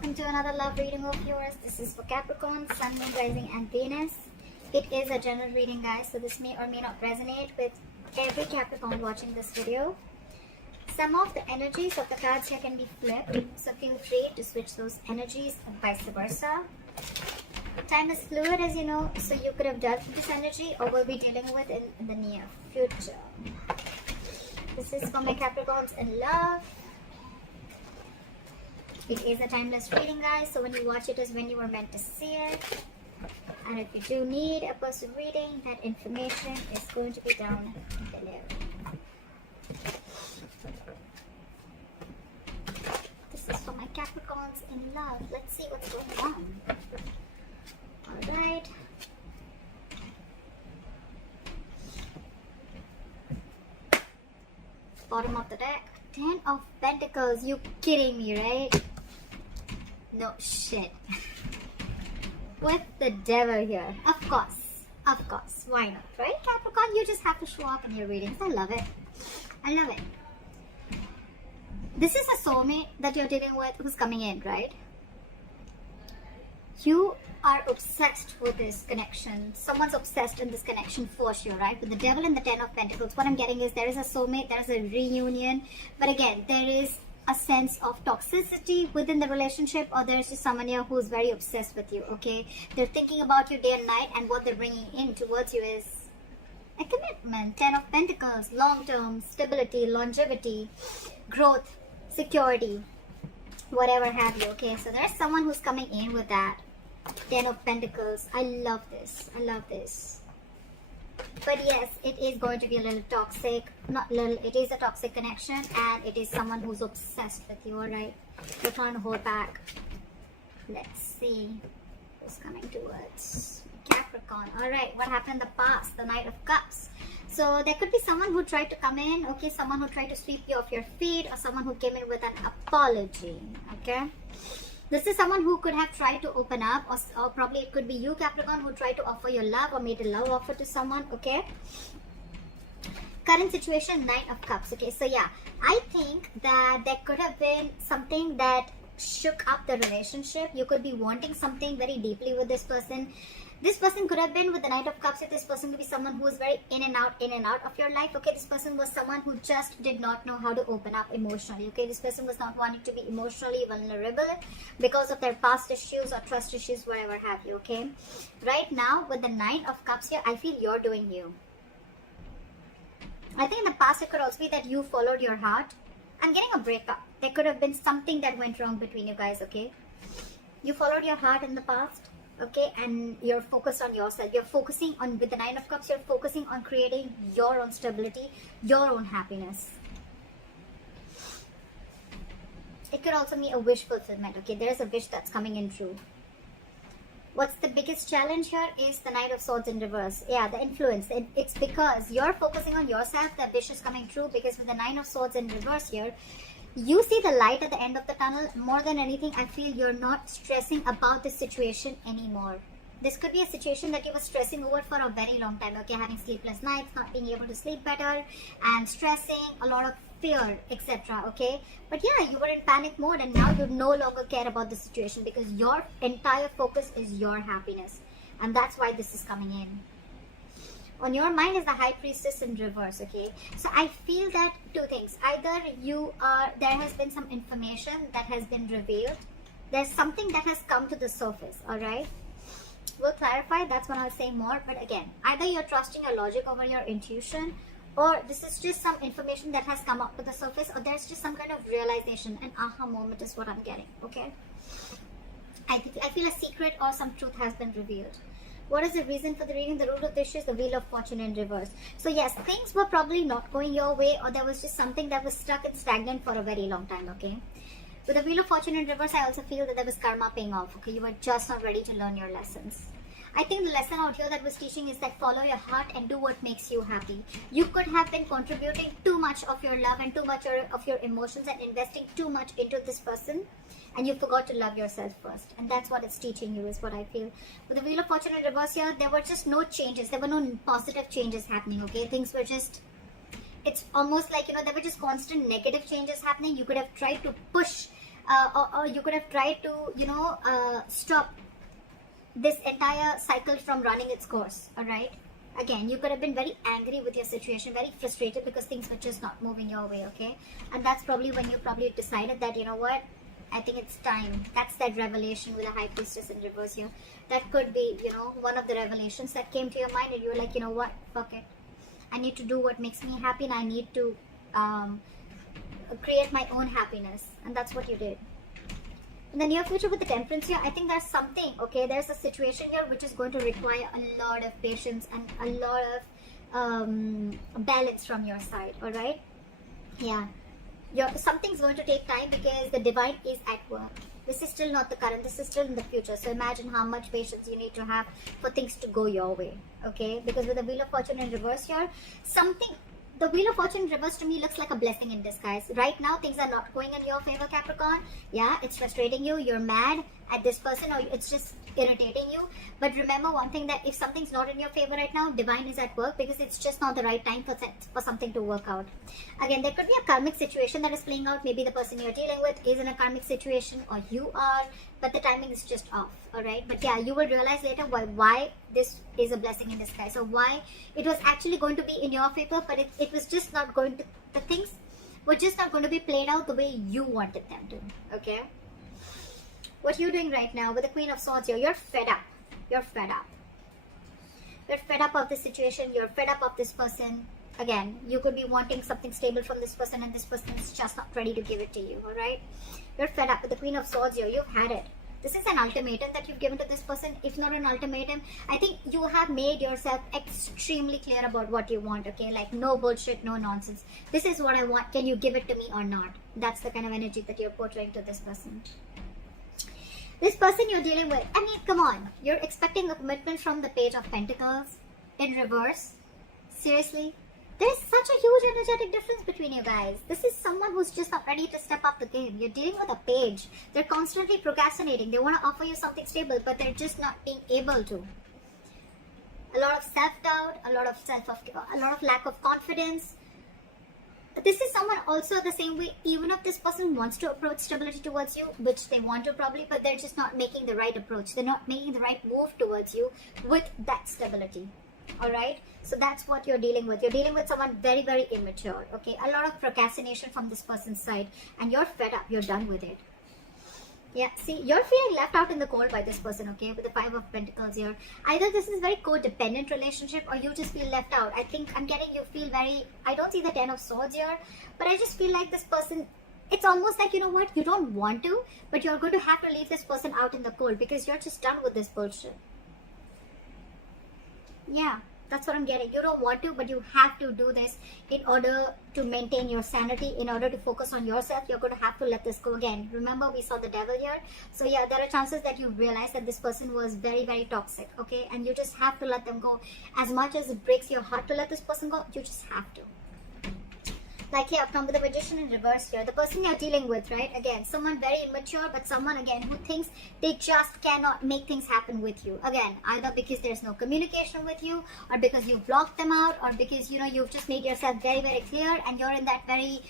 welcome to another love reading of yours. This is for Capricorn, Sun, Moon, Rising and Venus. It is a general reading, guys, so this may or may not resonate with every Capricorn watching this video. Some of the energies of the cards here can be flipped, so feel free to switch those energies and vice versa. Time is fluid, as you know, so you could have dealt with this energy or will be dealing with it in the near future. This is for my Capricorns in love. It is a timeless reading, guys, so when you watch it is when you were meant to see it. And if you do need a person reading, that information is going to be down below. This is for my Capricorns in love. Let's see what's going on. Alright. Bottom of the deck. 10 of Pentacles. You kidding me, right? No shit. With the devil here. Of course. Of course. Why not, right? Capricorn, you just have to show up in your readings. I love it. I love it. This is a soulmate that you're dealing with who's coming in, right? You are obsessed with this connection. Someone's obsessed in this connection for sure, right? With the devil and the 10 of Pentacles, what I'm getting is there is a soulmate, there is a reunion. But again, there is a sense of toxicity within the relationship, or there's just someone here who's very obsessed with you, okay? They're thinking about you day and night, and what they're bringing in towards you is a commitment. 10 of Pentacles, long-term, stability, longevity, growth, security, whatever have you, okay? So there's someone who's coming in with that 10 of Pentacles. I love this. I love this. But yes, it is going to be a little toxic. Not little, it is a toxic connection, and it is someone who's obsessed with you, alright? You're trying to hold back. Let's see who's coming towards Capricorn. Alright, what happened in the past? The Knight of Cups. So there could be someone who tried to come in, okay? Someone who tried to sweep you off your feet, or someone who came in with an apology, okay? This is someone who could have tried to open up, or probably it could be you, Capricorn, who tried to offer your love or made a love offer to someone, okay? Current situation, 9 of Cups, okay? So yeah, I think that there could have been something that shook up the relationship. You could be wanting something very deeply with this person. This person could have been with the Knight of Cups. If this person could be someone who is very in and out of your life. Okay, this person was someone who just did not know how to open up emotionally. Okay, this person was not wanting to be emotionally vulnerable because of their past issues or trust issues, whatever have you. Okay, right now with the 9 of Cups here, I feel you're doing you. I think in the past it could also be that you followed your heart. I'm getting a breakup. There could have been something that went wrong between you guys. Okay, you followed your heart in the past. Okay, and you're focused on yourself. You're focusing on, with the 9 of Cups, you're focusing on creating your own stability, your own happiness. It could also be a wish fulfillment. Okay, there's a wish that's coming in true. What's the biggest challenge here is the Knight of Swords in reverse. Yeah, the influence. It's because you're focusing on yourself, the wish is coming true, because with the 9 of Swords in reverse here, you see the light at the end of the tunnel. More than anything, I feel you're not stressing about this situation anymore. This could be a situation that you were stressing over for a very long time. Okay, having sleepless nights, not being able to sleep better, and stressing, a lot of fear, etc. Okay, but yeah, you were in panic mode, and now you no longer care about the situation because your entire focus is your happiness, and that's why this is coming in. On your mind is the High Priestess in reverse, okay? So I feel that two things. Either there has been some information that has been revealed. There's something that has come to the surface, alright? We'll clarify, that's when I'll say more. But again, either you're trusting your logic over your intuition, or this is just some information that has come up to the surface, or there's just some kind of realization. An aha moment is what I'm getting, okay? I feel a secret or some truth has been revealed. What is the reason for the reading? The root of the issue is the Wheel of Fortune in reverse. So yes, things were probably not going your way, or there was just something that was stuck and stagnant for a very long time, okay? With the Wheel of Fortune in reverse, I also feel that there was karma paying off, okay? You were just not ready to learn your lessons. I think the lesson out here that was teaching is that follow your heart and do what makes you happy. You could have been contributing too much of your love and too much of your emotions and investing too much into this person, and you forgot to love yourself first. And that's what it's teaching you, is what I feel. With the Wheel of Fortune in reverse here, there were just no changes. There were no positive changes happening, okay? Things were just, it's almost like, there were just constant negative changes happening. You could have tried to push or you could have tried to, stop this entire cycle from running its course. All right. Again, you could have been very angry with your situation, very frustrated because things were just not moving your way. Okay. And that's probably when you probably decided that, you know what, I think it's time. That's that revelation with a high priestess in reverse here. That could be, one of the revelations that came to your mind, and you were like, you know what, fuck it. I need to do what makes me happy, and I need to create my own happiness. And that's what you did. In the near future with the temperance here, I think there's something, okay, there's a situation here which is going to require a lot of patience and a lot of balance from your side. All right. Yeah. Something's going to take time because the divine is at work. This is still not the current, this is still in the future. So imagine how much patience you need to have for things to go your way. Okay, because with the Wheel of Fortune in reverse here, the Wheel of Fortune in reverse to me looks like a blessing in disguise. Right now, things are not going in your favor, Capricorn. Yeah, it's frustrating you, you're mad at this person, or it's just irritating you. But remember one thing, that if something's not in your favor right now, divine is at work, because it's just not the right time for something to work out. Again, there could be a karmic situation that is playing out. Maybe the person you're dealing with is in a karmic situation, or you are, but the timing is just off. All right. But yeah, you will realize later why this is a blessing in disguise, or why it was actually going to be in your favor, but it was just not going to, the things were just not going to be played out the way you wanted them to. Okay. What you're doing right now with the Queen of Swords here, you're fed up. You're fed up. You're fed up of this situation. You're fed up of this person. Again, you could be wanting something stable from this person, and this person is just not ready to give it to you. All right. You're fed up with the Queen of Swords here. You've had it. This is an ultimatum that you've given to this person. If not an ultimatum, I think you have made yourself extremely clear about what you want. Okay, like no bullshit, no nonsense. This is what I want. Can you give it to me or not? That's the kind of energy that you're portraying to this person. This person you're dealing with, I mean, come on. You're expecting a commitment from the Page of Pentacles in reverse. Seriously? There's such a huge energetic difference between you guys. This is someone who's just not ready to step up the game. You're dealing with a page. They're constantly procrastinating. They want to offer you something stable, but they're just not being able to. A lot of self-doubt, a lot of lack of confidence. This is someone also the same way, even if this person wants to approach stability towards you, which they want to probably, but they're just not making the right approach. They're not making the right move towards you with that stability. All right. So that's what you're dealing with. You're dealing with someone very, very immature. Okay. A lot of procrastination from this person's side, and you're fed up. You're done with it. Yeah, see, you're feeling left out in the cold by this person, okay, with the Five of Pentacles here. Either this is a very codependent relationship, or you just feel left out. I think I'm getting you feel very, I don't see the Ten of Swords here, but I just feel like this person, it's almost like, you know what, you don't want to, but you're going to have to leave this person out in the cold because you're just done with this bullshit. Yeah. That's what I'm getting. You don't want to, but you have to do this in order to maintain your sanity, in order to focus on yourself. You're going to have to let this go again. Remember, we saw the devil here. So yeah, there are chances that you realize that this person was very, very toxic. Okay. And you just have to let them go. As much as it breaks your heart to let this person go, you just have to. Like here, from the Magician in reverse here, the person you're dealing with, right? Again, someone very immature, but someone again who thinks they just cannot make things happen with you. Again, either because there's no communication with you, or because you blocked them out, or because, you know, you've just made yourself very, very clear, and you're in that very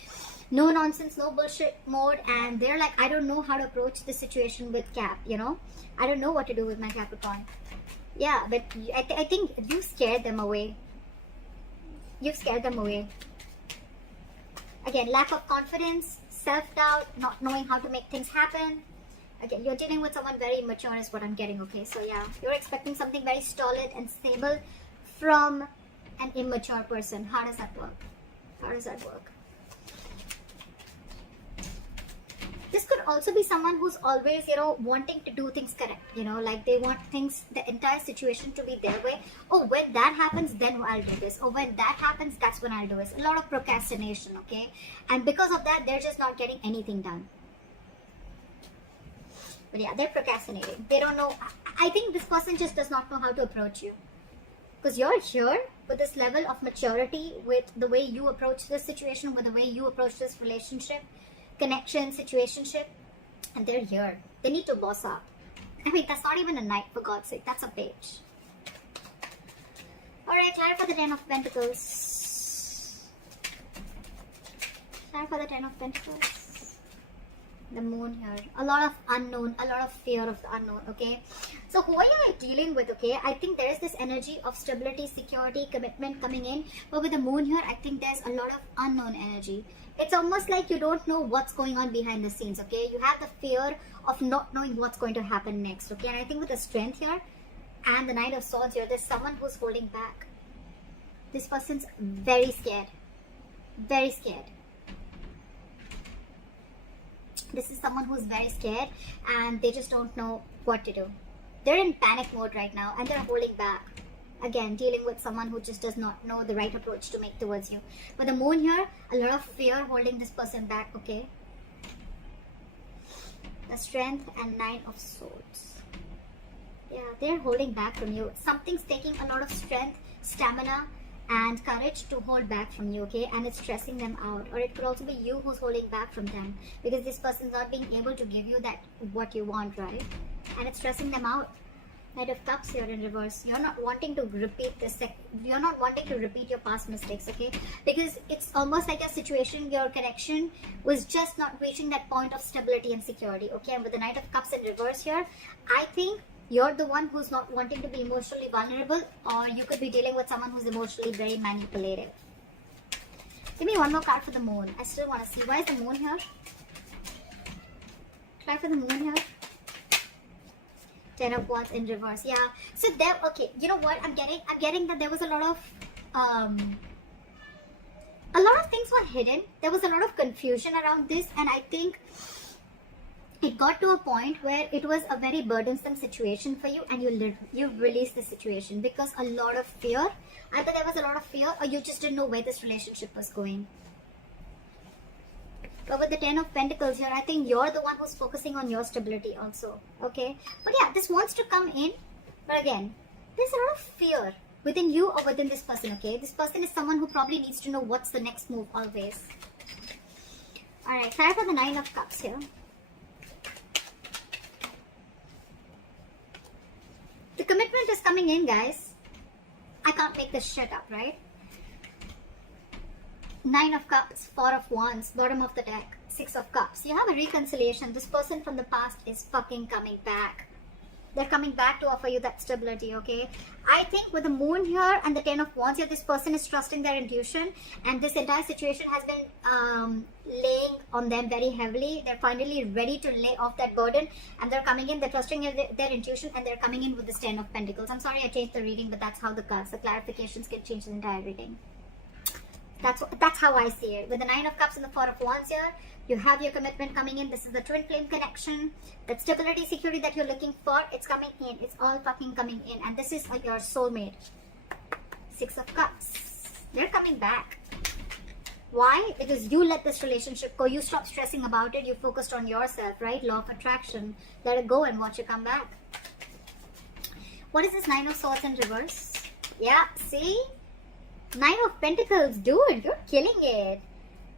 no nonsense, no bullshit mode, and they're like, I don't know how to approach this situation with Cap, you know? I don't know what to do with my Capricorn. Yeah, but I think you scared them away. You've scared them away. Again, lack of confidence, self-doubt, not knowing how to make things happen. Again, you're dealing with someone very immature is what I'm getting, okay? So yeah, you're expecting something very solid and stable from an immature person. How does that work? How does that work? This could also be someone who's always, you know, wanting to do things correct. You know, like they want things, the entire situation to be their way. Oh, when that happens, then I'll do this. Oh, when that happens, that's when I'll do this. A lot of procrastination, okay? And because of that, they're just not getting anything done. But yeah, they're procrastinating. They don't know. I think this person just does not know how to approach you. Because you're here with this level of maturity, with the way you approach this situation, with the way you approach this relationship, connection, situationship, and they're here. They need to boss up. I mean, that's not even a knight, for God's sake. That's a page. Alright, clarify the Ten of Pentacles. Clarify the Ten of Pentacles. The moon here. A lot of unknown, a lot of fear of the unknown, okay? So who are you dealing with, okay? I think there is this energy of stability, security, commitment coming in. But with the moon here, I think there's a lot of unknown energy. It's almost like you don't know what's going on behind the scenes, okay? You have the fear of not knowing what's going to happen next, okay? And I think with the strength here and the Knight of Swords here, there's someone who's holding back. This person's very scared. Very scared. This is someone who's very scared and they just don't know what to do. They're in panic mode right now and they're holding back. Again, dealing with someone who just does not know the right approach to make towards you. With the moon here, a lot of fear holding this person back, okay? The strength and Nine of Swords. Yeah, they're holding back from you. Something's taking a lot of strength, stamina, and courage to hold back from you, okay? And it's stressing them out. Or it could also be you who's holding back from them, because this person's not being able to give you that what you want, right? And it's stressing them out. Knight of Cups here in reverse. You're not wanting to repeat you're not wanting to repeat your past mistakes, okay? Because it's almost like a situation, your connection was just not reaching that point of stability and security, okay? And with the Knight of Cups in reverse here, I think you're the one who's not wanting to be emotionally vulnerable, or you could be dealing with someone who's emotionally very manipulative. Give me one more card for the moon. I still want to see. Why is the moon here? Try for the moon here. Ten of Wands in reverse. Yeah. So there, okay, you know what I'm getting that there was a lot of things were hidden. There was a lot of confusion around this, and I think it got to a point where it was a very burdensome situation for you, and you released the situation because a lot of fear. Either there was a lot of fear, or you just didn't know where this relationship was going. But with the Ten of Pentacles here, I think you're the one who's focusing on your stability also, okay? But yeah, this wants to come in, but again, there's a lot of fear within you or within this person, okay? This person is someone who probably needs to know what's the next move always. Alright, try for the Nine of Cups here. The commitment is coming in, guys. I can't make this shit up, right? Nine of Cups, Four of Wands, bottom of the deck, Six of Cups. You have a reconciliation. This person from the past is fucking coming back. They're coming back to offer you that stability, okay? I think with the moon here and the Ten of Wands here, this person is trusting their intuition, and this entire situation has been laying on them very heavily. They're finally ready to lay off that burden, and they're coming in, they're trusting their intuition, and they're coming in with this Ten of Pentacles. I'm sorry I changed the reading, but that's how the cards, the clarifications can change the entire reading. That's how I see it. With the Nine of Cups and the Four of Wands here, you have your commitment coming in. This is the twin flame connection. That stability, security that you're looking for, it's coming in. It's all fucking coming in. And this is your soulmate. Six of Cups. They're coming back. Why? Because you let this relationship go. You stopped stressing about it. You focused on yourself, right? Law of attraction. Let it go and watch it come back. What is this Nine of Swords in reverse? Yeah, see? Nine of Pentacles, dude, you're killing it.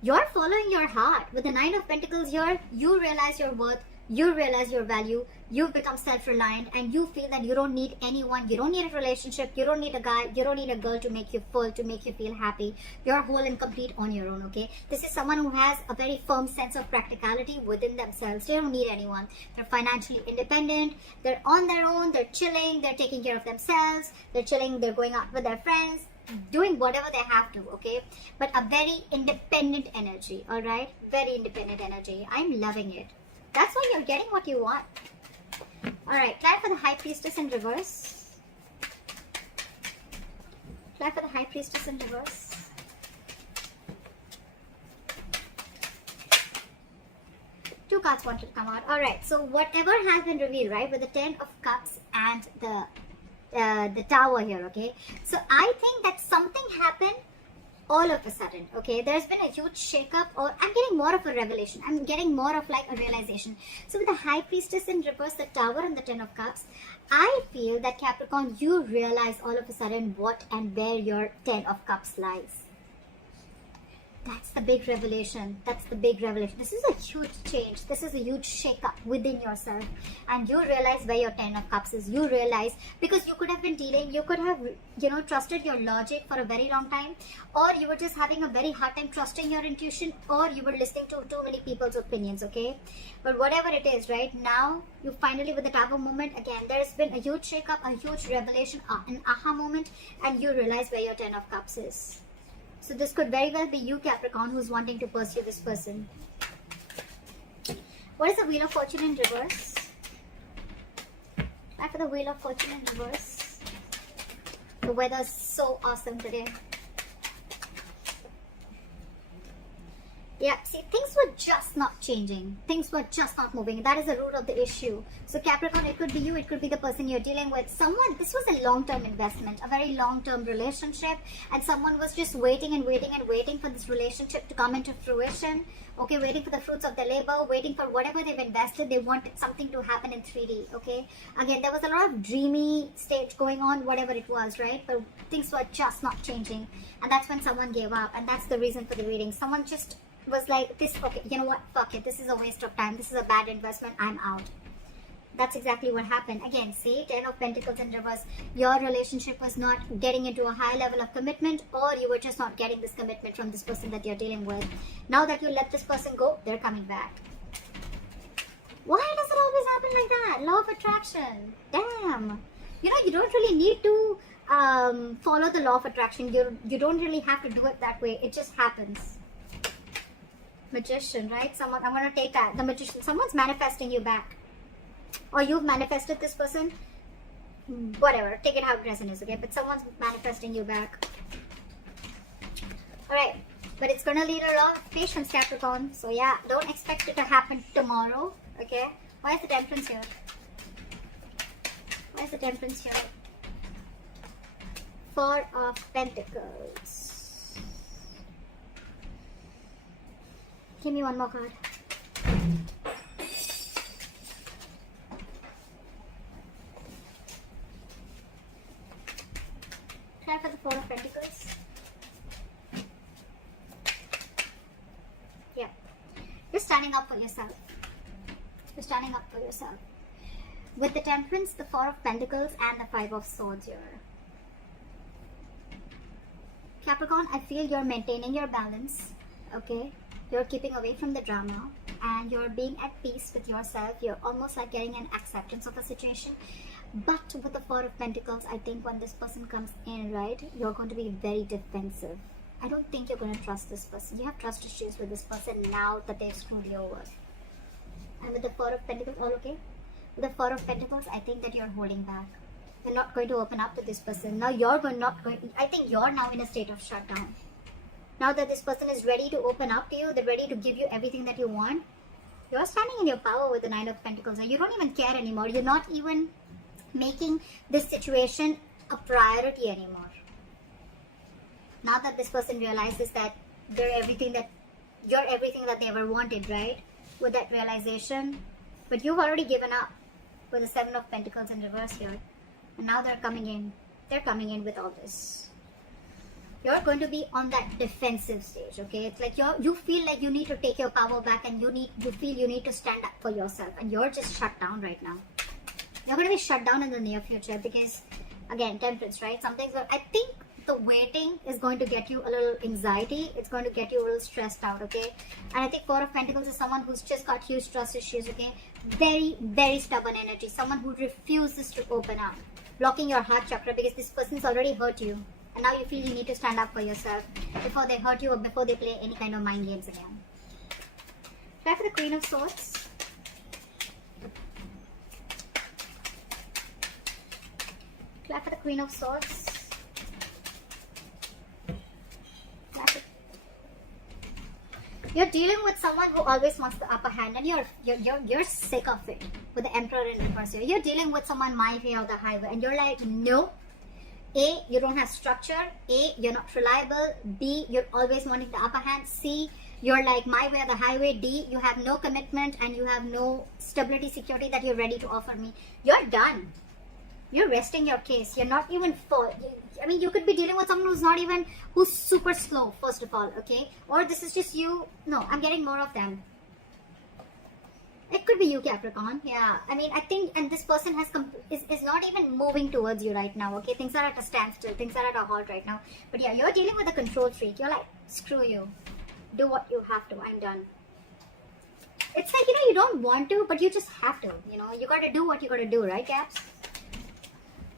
You're following your heart. With the Nine of Pentacles here, you realize your worth, you realize your value, you've become self-reliant, and you feel that you don't need anyone, you don't need a relationship, you don't need a guy, you don't need a girl to make you full, to make you feel happy. You're whole and complete on your own, okay? This is someone who has a very firm sense of practicality within themselves. They don't need anyone. They're financially independent, they're on their own, they're chilling, they're taking care of themselves, they're chilling, they're going out with their friends, doing whatever they have to, okay? But a very independent energy, all right? Very independent energy. I'm loving it. That's why you're getting what you want. All right, try for the High Priestess in reverse. Try for the High Priestess in reverse. Two cards wanted to come out. All right, so whatever has been revealed, right, with the Ten of Cups and the Tower here, okay? So I think that something happened all of a sudden, okay? There's been a huge shakeup, or I'm getting more of a revelation. I'm getting more of like a realization. So with the High Priestess in reverse, the Tower and the Ten of Cups, I feel that Capricorn, you realize all of a sudden what and where your Ten of Cups lies. That's the big revelation. That's the big revelation. This is a huge change. This is a huge shake-up within yourself. And you realize where your 10 of cups is. You realize, because you could have been dealing, you could have, trusted your logic for a very long time. Or you were just having a very hard time trusting your intuition. Or you were listening to too many people's opinions, okay? But whatever it is, right? Now, you finally, with the Tower moment, again, there's been a huge shake-up, a huge revelation, an aha moment. And you realize where your 10 of cups is. So this could very well be you, Capricorn, who's wanting to pursue this person. What is the Wheel of Fortune in reverse? Back for the Wheel of Fortune in reverse. The weather is so awesome today. Yeah, see, things were just not changing. Things were just not moving. That is the root of the issue. So Capricorn, it could be you, it could be the person you're dealing with. Someone, this was a long-term investment, a very long-term relationship, and someone was just waiting and waiting and waiting for this relationship to come into fruition. Okay, waiting for the fruits of their labor, waiting for whatever they've invested. They wanted something to happen in 3D, okay? Again, there was a lot of dreamy stage going on, whatever it was, right? But things were just not changing. And that's when someone gave up. And that's the reason for the reading. Someone just was like, this, okay, you know what, fuck it, this is a waste of time, this is a bad investment, I'm out. That's exactly what happened. Again, see, 10 of Pentacles in reverse. Your relationship was not getting into a high level of commitment, or you were just not getting this commitment from this person that you're dealing with. Now that you let this person go, they're coming back. Why does it always happen like that? Law of attraction. Damn. You don't really need to follow the law of attraction. You don't really have to do it that way. It just happens. Magician, right? Someone, I'm going to take that. The Magician. Someone's manifesting you back. Or you've manifested this person. Whatever. Take it how it resonates, okay? But someone's manifesting you back. Alright. But it's going to need a lot of patience, Capricorn. So yeah, don't expect it to happen tomorrow, okay? Why is the Temperance here? Why is the Temperance here? Four of Pentacles. Give me one more card. Try for the Four of Pentacles. Yeah. You're standing up for yourself. You're standing up for yourself. With the Temperance, the Four of Pentacles, and the Five of Swords here. Capricorn, I feel you're maintaining your balance. Okay? You're keeping away from the drama and you're being at peace with yourself. You're almost like getting an acceptance of a situation. But with the Four of Pentacles, I think when this person comes in, right, you're going to be very defensive. I don't think you're going to trust this person. You have trust issues with this person now that they've screwed you over. And with the Four of Pentacles, all okay? With the Four of Pentacles, I think that you're holding back. You're not going to open up to this person. Now I think you're now in a state of shutdown. Now that this person is ready to open up to you, they're ready to give you everything that you want, you're standing in your power with the Nine of Pentacles. And you don't even care anymore. You're not even making this situation a priority anymore. Now that this person realizes that you're everything that they ever wanted, right? With that realization. But you've already given up with the Seven of Pentacles in reverse here. And now they're coming in. They're coming in with all this. You're going to be on that defensive stage, okay? It's like you feel like you need to take your power back and you feel you need to stand up for yourself, and you're just shut down right now. You're going to be shut down in the near future because, again, Temperance, right? I think the waiting is going to get you a little anxiety. It's going to get you a little stressed out, okay? And I think Four of Pentacles is someone who's just got huge trust issues, okay? Very, very stubborn energy. Someone who refuses to open up. Blocking your heart chakra because this person's already hurt you. And now you feel you need to stand up for yourself before they hurt you or before they play any kind of mind games again. Try for the Queen of Swords. Try for the Queen of Swords. You're dealing with someone who always wants the upper hand, and you're sick of it. With the Emperor in reverse here, you're dealing with someone my way or the highway, and you're like, no. A, you don't have structure. A, you're not reliable. B, you're always wanting the upper hand. C, you're like my way or the highway. D, you have no commitment and you have no stability, security that you're ready to offer me. You're done. You're resting your case. You're not even I mean, you could be dealing with someone who's super slow, first of all, okay? Or this is just you. No, I'm getting more of them. It could be you, Capricorn. Yeah, I mean, I think, and this person is not even moving towards you right now, okay? Things are at a standstill. Things are at a halt right now. But yeah, you're dealing with a control freak. You're like, screw you. Do what you have to. I'm done. It's like, you don't want to, but you just have to. You got to do what you got to do, right, Caps?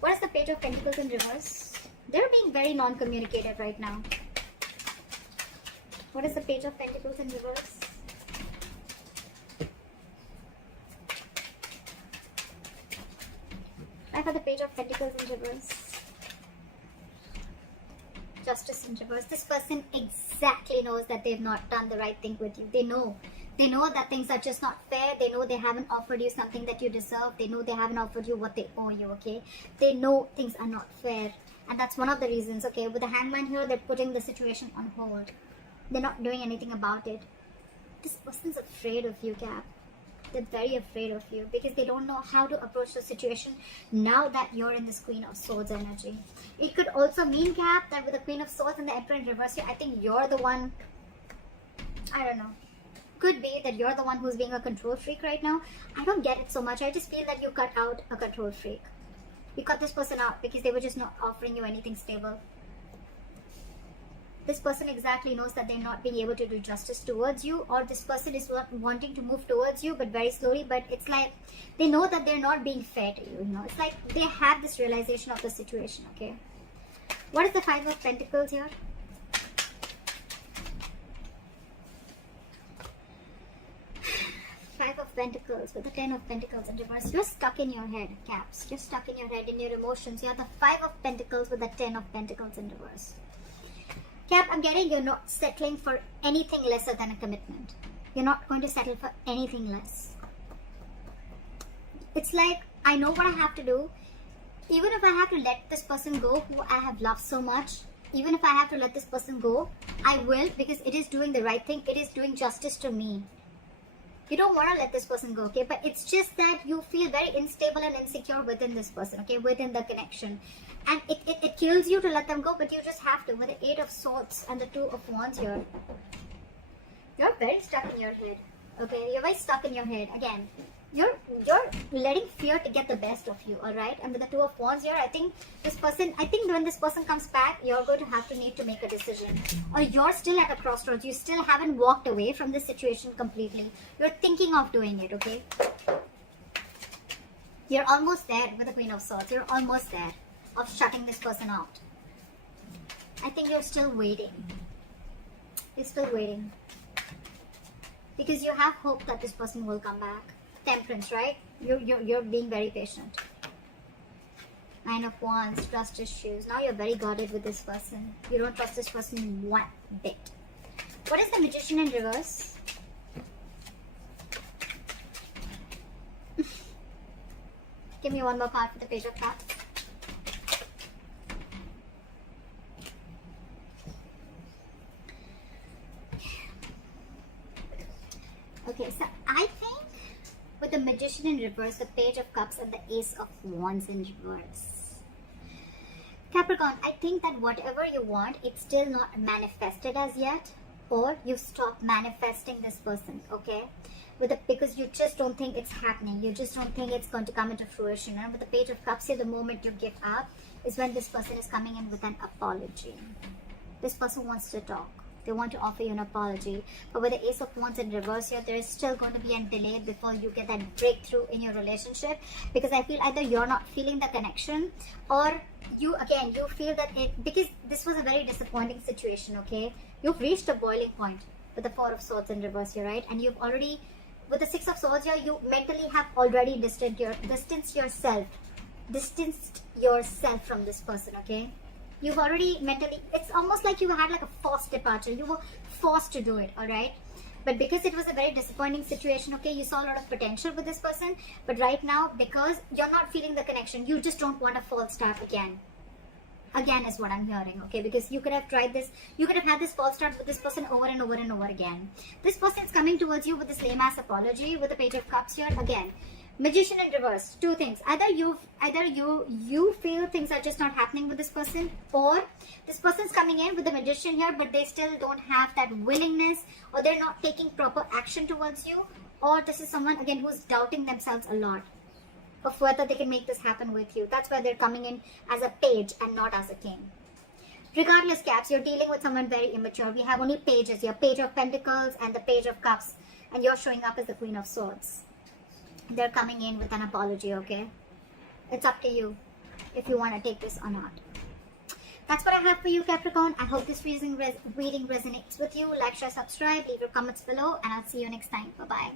What is the Page of Pentacles in reverse? They're being very non-communicative right now. What is the Page of Pentacles in reverse? I have the Page of Pentacles in reverse. Justice in reverse. This person exactly knows that they've not done the right thing with you. They know. They know that things are just not fair. They know they haven't offered you something that you deserve. They know they haven't offered you what they owe you, okay? They know things are not fair. And that's one of the reasons, okay? With the Hangman here, they're putting the situation on hold. They're not doing anything about it. This person's afraid of you, Cap. They're very afraid of you because they don't know how to approach the situation now that you're in this Queen of Swords energy. It could also mean, Cap, that with the Queen of Swords and the Emperor in reverse here, I think you're the one, I don't know. Could be that you're the one who's being a control freak right now. I don't get it so much. I just feel that you cut out a control freak. You cut this person out because they were just not offering you anything stable. This person exactly knows that they're not being able to do justice towards you, or this person is wanting to move towards you but very slowly, but it's like they know that they're not being fair to you, It's like they have this realization of the situation, okay? What is the Five of Pentacles here? Five of Pentacles with the Ten of Pentacles in reverse. You're stuck in your head, Caps. You're stuck in your head, in your emotions. You have the Five of Pentacles with the Ten of Pentacles in reverse. Cap, I'm getting you're not settling for anything lesser than a commitment. You're not going to settle for anything less. It's like, I know what I have to do. Even if I have to let this person go who I have loved so much, even if I have to let this person go, I will, because it is doing the right thing. It is doing justice to me. You don't want to let this person go, okay? But it's just that you feel very unstable and insecure within this person, okay? Within the connection. And it kills you to let them go, but you just have to. With the Eight of Swords and the Two of Wands here. You're very stuck in your head, okay? You're very stuck in your head. Again, you're letting fear to get the best of you, alright? And with the Two of Wands here, I think when this person comes back, you're going to need to make a decision. Or you're still at a crossroads. You still haven't walked away from this situation completely. You're thinking of doing it, okay? You're almost there with the Queen of Swords. You're almost there of shutting this person out. I think you're still waiting. You're still waiting. Because you have hope that this person will come back. Temperance, right? You're being very patient. Nine of Wands, trust issues. Now you're very guarded with this person. You don't trust this person one bit. What is the Magician in reverse? Give me one more card for the Page of Cups. Okay, so I think with the Magician in reverse, the Page of Cups and the Ace of Wands in reverse. Capricorn, I think that whatever you want, it's still not manifested as yet, or you stop manifesting this person, okay? Because you just don't think it's happening. You just don't think it's going to come into fruition. And with the Page of Cups here, the moment you give up is when this person is coming in with an apology. This person wants to talk. They want to offer you an apology. But with the Ace of Wands in reverse here, there is still going to be a delay before you get that breakthrough in your relationship. Because I feel either you're not feeling the connection, or you feel that because this was a very disappointing situation, okay? You've reached a boiling point with the Four of Swords in reverse here, right? And you've already, with the Six of Swords here, you mentally have already distanced yourself from this person, okay? You've already mentally, it's almost like you had like a forced departure. You were forced to do it, alright? But because it was a very disappointing situation, okay, you saw a lot of potential with this person. But right now, because you're not feeling the connection, you just don't want a false start again. Again is what I'm hearing, okay? Because you could have tried this, you could have had this false start with this person over and over and over again. This person's coming towards you with this lame-ass apology with the Page of Cups here. Again, Magician in reverse. Two things. Either you feel things are just not happening with this person, or this person's coming in with the Magician here, but they still don't have that willingness, or they're not taking proper action towards you, or this is someone again who's doubting themselves a lot of whether they can make this happen with you. That's why they're coming in as a page and not as a king. Regardless, Caps, you're dealing with someone very immature. We have only pages here, Page of Pentacles and the Page of Cups, and you're showing up as the Queen of Swords. They're coming in with an apology, okay? It's up to you if you want to take this or not. That's what I have for you, Capricorn. I hope this reading resonates with you. Like, share, subscribe, leave your comments below, and I'll see you next time. Bye-bye.